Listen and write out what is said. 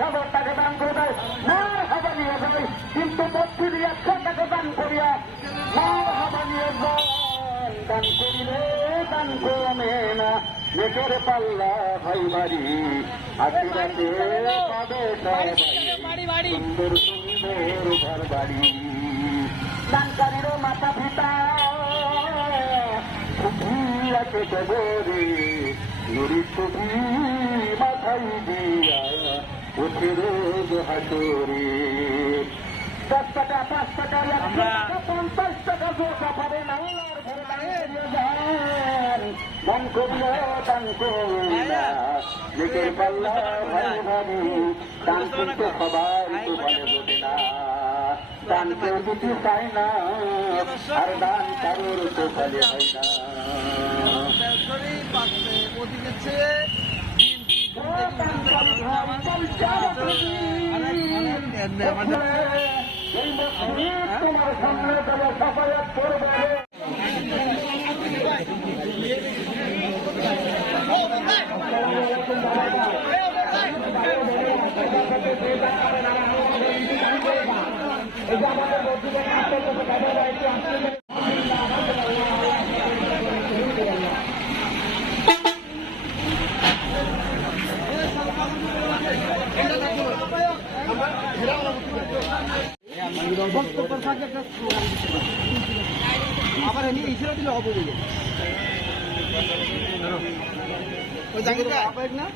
10,000 টাকা দান করে দেয়, মার হাবা নিয়ে যায়। কিন্তু 32,100 টাকা দান করিয়া মার হাবা নিয়ে যায়। দান করিলে দান কমে না, নেটের পাল্লা ভাই বাড়ি, আশীর্বাদে পাবে সবাই সুন্দর সুন্দর ঘর বাড়ি। দানকারীর মাথা পিতা আছে কবরে, নুরি ছবি মাথায় দিয়া উঠে রোজ হাসরে। 10 টাকা 5 টাকা 50 টাকা জোসা পাবে না, দান করিয়া দান করিয়া নিজের পাল্লা ভাই ভাবি। দান কিন্তু সবাই তো ভালো বোঝে না, দান কেউ দিতে চায় না, আর দান কারোর তো ভালো হয় না। তোমার সামনে তারা সাফায়াত করবে। আবার এনে ইসরা দিলে হবে ওই জায়গাটা না